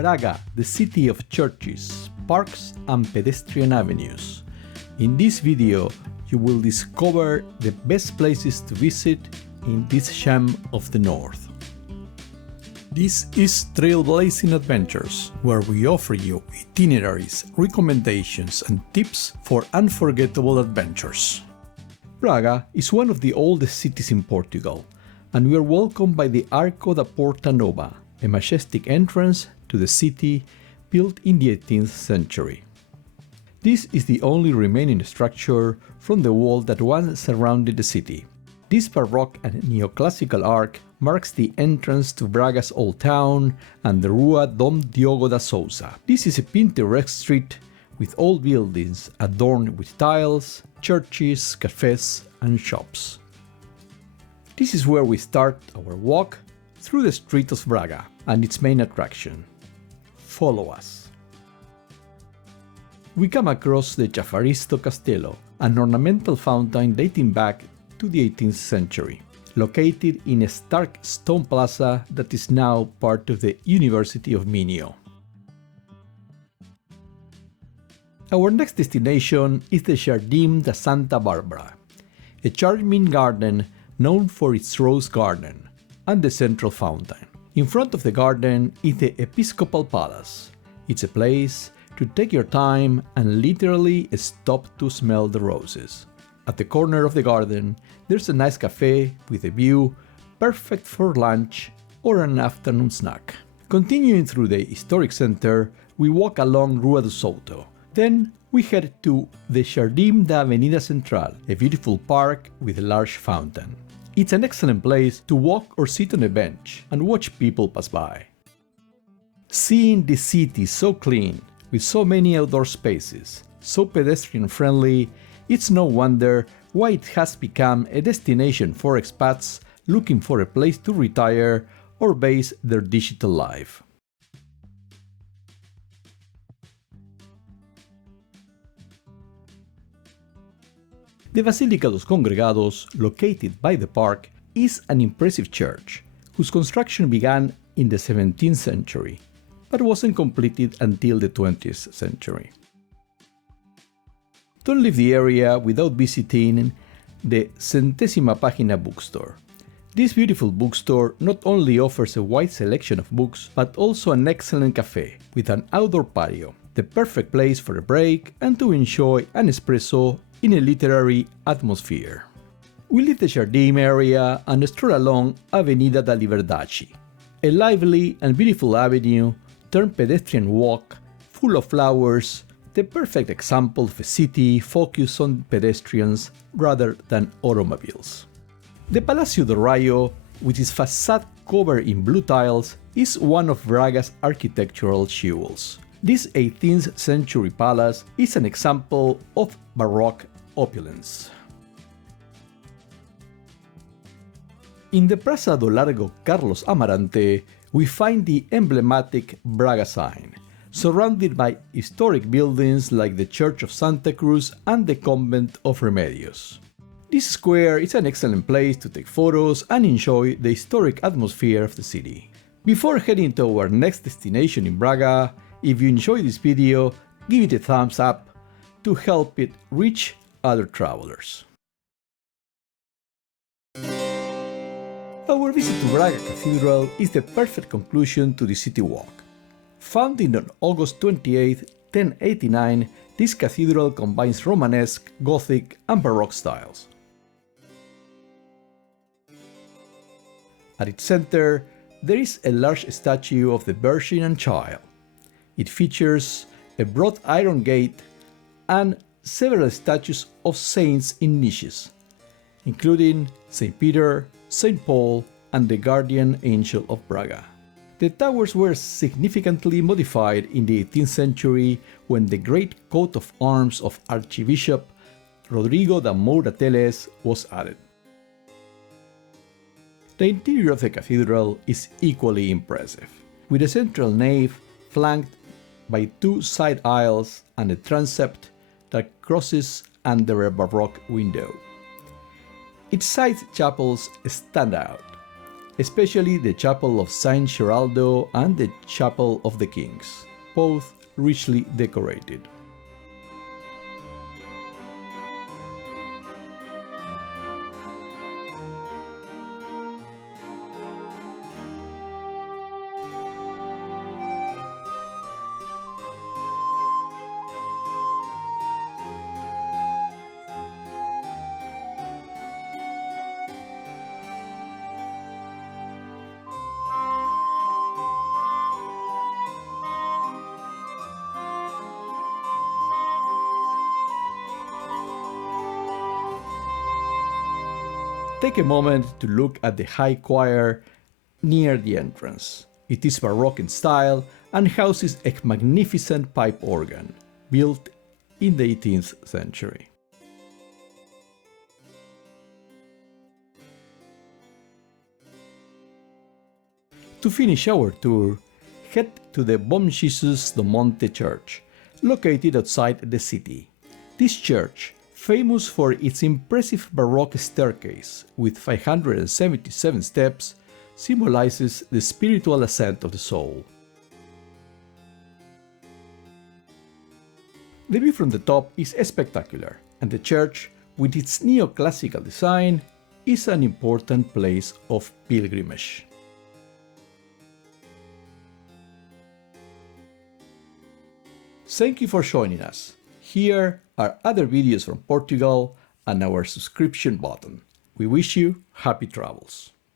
Braga, the city of churches, parks and pedestrian avenues. In this video, you will discover the best places to visit in this gem of the north. This is Trailblazing Adventures, where we offer you itineraries, recommendations and tips for unforgettable adventures. Braga is one of the oldest cities in Portugal, and we are welcomed by the Arco da Porta Nova, a majestic entrance to the city built in the 18th century. This is the only remaining structure from the wall that once surrounded the city. This Baroque and neoclassical arch marks the entrance to Braga's old town and the Rua Dom Diogo da Souza. This is a picturesque street with old buildings adorned with tiles, churches, cafes and shops. This is where we start our walk through the street of Braga and its main attraction. Follow us. We come across the Chafariz do Castelo, an ornamental fountain dating back to the 18th century, located in a stark stone plaza that is now part of the University of Minho. Our next destination is the Jardim da Santa Bárbara, a charming garden known for its rose garden and the central fountain. In front of the garden is the Episcopal Palace. It's a place to take your time and literally stop to smell the roses. At the corner of the garden, there's a nice cafe with a view, perfect for lunch or an afternoon snack. Continuing through the historic center, we walk along Rua do Souto. Then we head to the Jardim da Avenida Central, a beautiful park with a large fountain. It's an excellent place to walk or sit on a bench and watch people pass by. Seeing the city so clean, with so many outdoor spaces, so pedestrian friendly, it's no wonder why it has become a destination for expats looking for a place to retire or base their digital life. The Basílica dos Congregados, located by the park, is an impressive church, whose construction began in the 17th century, but wasn't completed until the 20th century. Don't leave the area without visiting the Centésima Página bookstore. This beautiful bookstore not only offers a wide selection of books, but also an excellent cafe with an outdoor patio, the perfect place for a break and to enjoy an espresso in a literary atmosphere. We leave the Jardim area and stroll along Avenida da Liberdade, a lively and beautiful avenue turned pedestrian walk full of flowers, the perfect example of a city focused on pedestrians rather than automobiles. The Palacio do Raio, with its facade covered in blue tiles, is one of Braga's architectural jewels. This 18th century palace is an example of Baroque opulence. In the Praça do Largo Carlos Amarante, we find the emblematic Braga sign, surrounded by historic buildings like the Church of Santa Cruz and the Convent of Remedios. This square is an excellent place to take photos and enjoy the historic atmosphere of the city. Before heading to our next destination in Braga, if you enjoyed this video, give it a thumbs up to help it reach other travelers. Our visit to Braga Cathedral is the perfect conclusion to the city walk. Founded on August 28, 1089, this cathedral combines Romanesque, Gothic and Baroque styles. At its center, there is a large statue of the Virgin and Child. It features a broad iron gate and several statues of saints in niches, including St. Peter, St. Paul, and the Guardian Angel of Braga. The towers were significantly modified in the 18th century when the great coat of arms of Archbishop Rodrigo da Moura Teles was added. The interior of the cathedral is equally impressive, with a central nave flanked by two side aisles and a transept that crosses under a Baroque window. Its side chapels stand out, especially the Chapel of Saint Geraldo and the Chapel of the Kings, both richly decorated. Take a moment to look at the high choir near the entrance. It is Baroque in style and houses a magnificent pipe organ, built in the 18th century. To finish our tour, head to the Bom Jesus do Monte Church, located outside the city. This church, famous for its impressive Baroque staircase with 577 steps, symbolizes the spiritual ascent of the soul. The view from the top is spectacular, and the church, with its neoclassical design, is an important place of pilgrimage. Thank you for joining us. Here are other videos from Portugal and our subscription button. We wish you happy travels.